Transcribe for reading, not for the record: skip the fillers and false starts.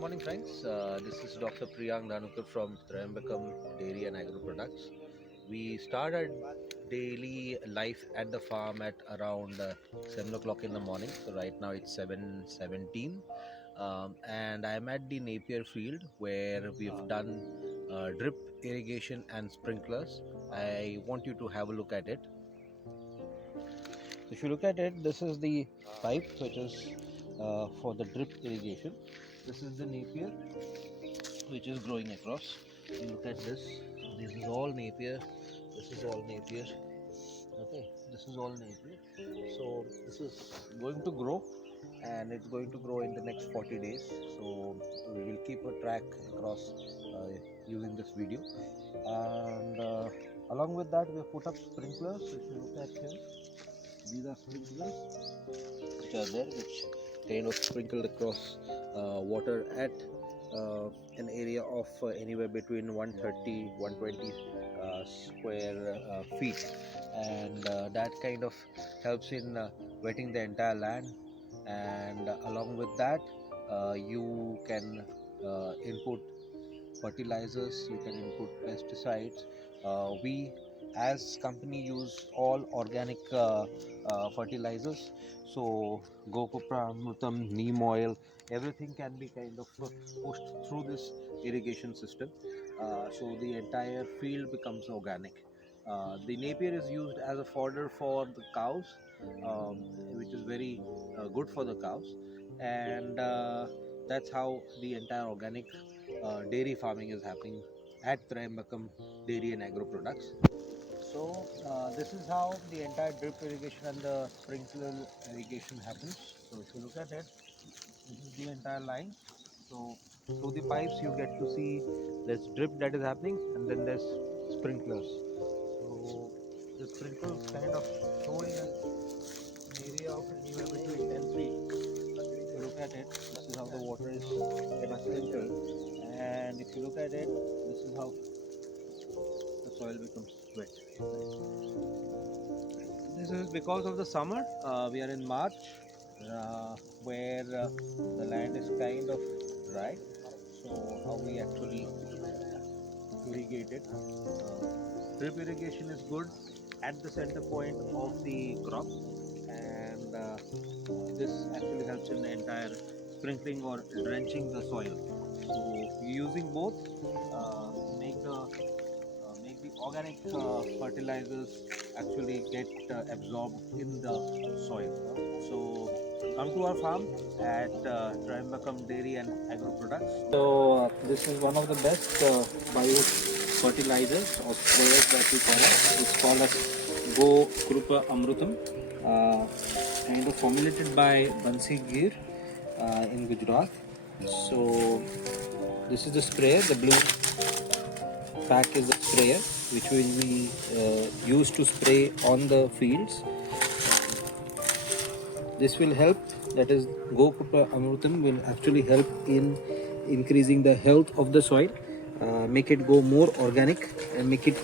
morning, friends. This is Dr. Priyank Dahanukar from Tryambakam Dairy and Agro Products. We started daily life at the farm at around 7 o'clock in the morning. So right now it's 7:17, and I'm at the Napier field where we've done drip irrigation and sprinklers. I want you to have a look at it. If you look at it, this is the pipe which is for the drip irrigation. This is the Napier which is growing across. You look at this. This is all Napier. This is all Napier. Okay, this is all Napier. So this is going to grow, and it's going to grow in the next 40 days. So we will keep a track across using this video. And along with that, we have put up sprinklers. If you look at here, these are sprinklers which are there, which kind of sprinkled across water at an area of anywhere between 130 120 square feet, and that kind of helps in wetting the entire land. And along with that, you can input fertilizers, you can input pesticides. We as company use all organic fertilizers, so Gau Krupa Amrutam, neem oil, everything can be kind of pushed through this irrigation system, so the entire field becomes organic. The Napier is used as a fodder for the cows, which is very good for the cows, and that's how the entire organic dairy farming is happening at Tryambakam Dairy and Agro Products. So this is how the entire drip irrigation and the sprinkler irrigation happens. So if you look at it, this is the entire line. So through the pipes you get to see there's drip that is happening, and then there's sprinklers. So the sprinklers kind of showing an area of anywhere between 10 feet. If you look at it, this is how the water is sprinkled, and if you look at it, this is how the soil becomes wet. This is because of the summer. We are in March, where the land is kind of dry. So how we actually irrigate it. Drip irrigation is good at the center point of the crop, and this actually helps in the entire sprinkling or drenching the soil. So using both make the organic fertilizers actually get absorbed in the soil. So come to our farm at Tryambakam Dairy and Agro Products. So this is one of the best bio fertilizers or sprayers that we call it. It's called as Gau Krupa Amrutam, kind of formulated by Gir in Gujarat. So this is the sprayer. The blue pack is the sprayer which will be used to spray on the fields. This will help, that is Gau Krupa Amrutam will actually help in increasing the health of the soil, make it go more organic and make it